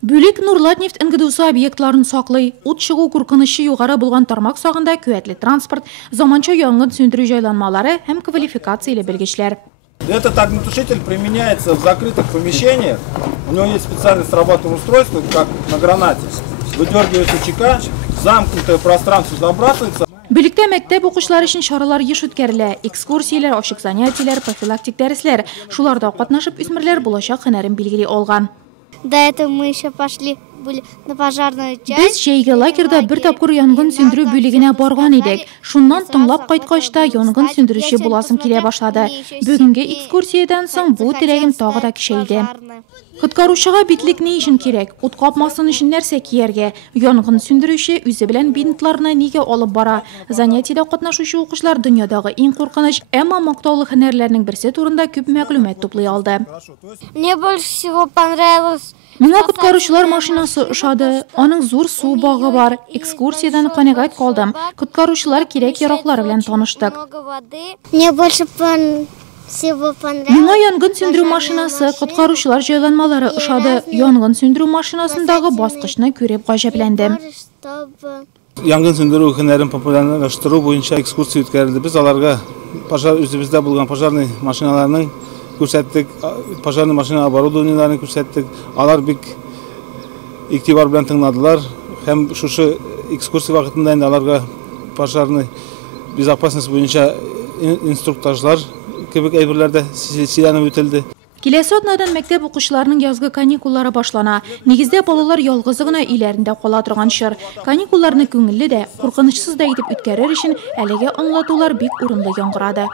Бөлек Нурлат нефт ңгідусы объектларын сақлай, от шығу күркінішы юғары болған тармақ сағында көәтлі транспорт, заманча яңғын сөндіру жайланмалары һәм квалификациялы белгечлер. Этот огнетушитель применяется в закрытых помещениях. У него есть специальное срабатывающее устройство, как на гранате. Выдергивается чека, замкнутое пространство забрасывается. Birlikte məktəb oxuşları için şaralar еш ütkərlə, ekskursiyalar, aşıq zaniyatiler, profilaktik dərslər, şularda qatnaşıb üsmürlər bulaşaq hənərin bilgili olğan. До этого мы еще пошли на пожарную часть. Biz şeyge лагерда bir tapqır yangın söndürü bölігіне барған едік. Шуннан тыңлап қайтқашта yangın söndürüşі bulasım келе башлады. Бүгінгі экскурсиядан соң bu тілегім тағы да кішейді. Құтқарушыға битлік не үшін керек? От қапмасын үшін нәрсе киерге? Yangın söndürüşі өзі білән бинтларына неге алып бара? Занятида qatnaşушы оқушылар дүниядағы ең қорқыныш, әмма мақтаулы хәнәрләрнең берсе турында көп мәгълүмат туплый алды. Мне больше всего понравилось. Миңа құтқарушылар машинасы ошады. Аның зур су бағы бар. Экскурсиядан қанағат қалдым. Құтқарушылар керек ярақлары белән таныштык. Мне больше всего понравилось. Миңа янгын сөндіру машинасы, құтқарушылар жайланмалары ошады. Янгын сөндіру машинасындағы басқышны көреп ғажапләндем. Янгын сөндіру хәнәрен популярлаштыру буенча экскурсия үткәрелде. Без аларга үзебездә булган пожарный машиналарның күрсәттек, пожарный машина оборудованиеларын күрсәттек. Алар бик игътибар белән тыңладылар. Һәм шушы экскурсия вакытында инде аларга пожарный безопасность буенча инструктажлар кебек әйберләрдә сөйләнеп үтелде. Киләсе атнадан мәктәп укучыларының язгы каникуллары башлана. Нигездә балалар ялгызы гына өйләрендә кала торган чор. Каникулларны күңелле дә, куркынычсыз да итеп үткәрер өчен әлегә аңлатулар бик урынлы яңгырады.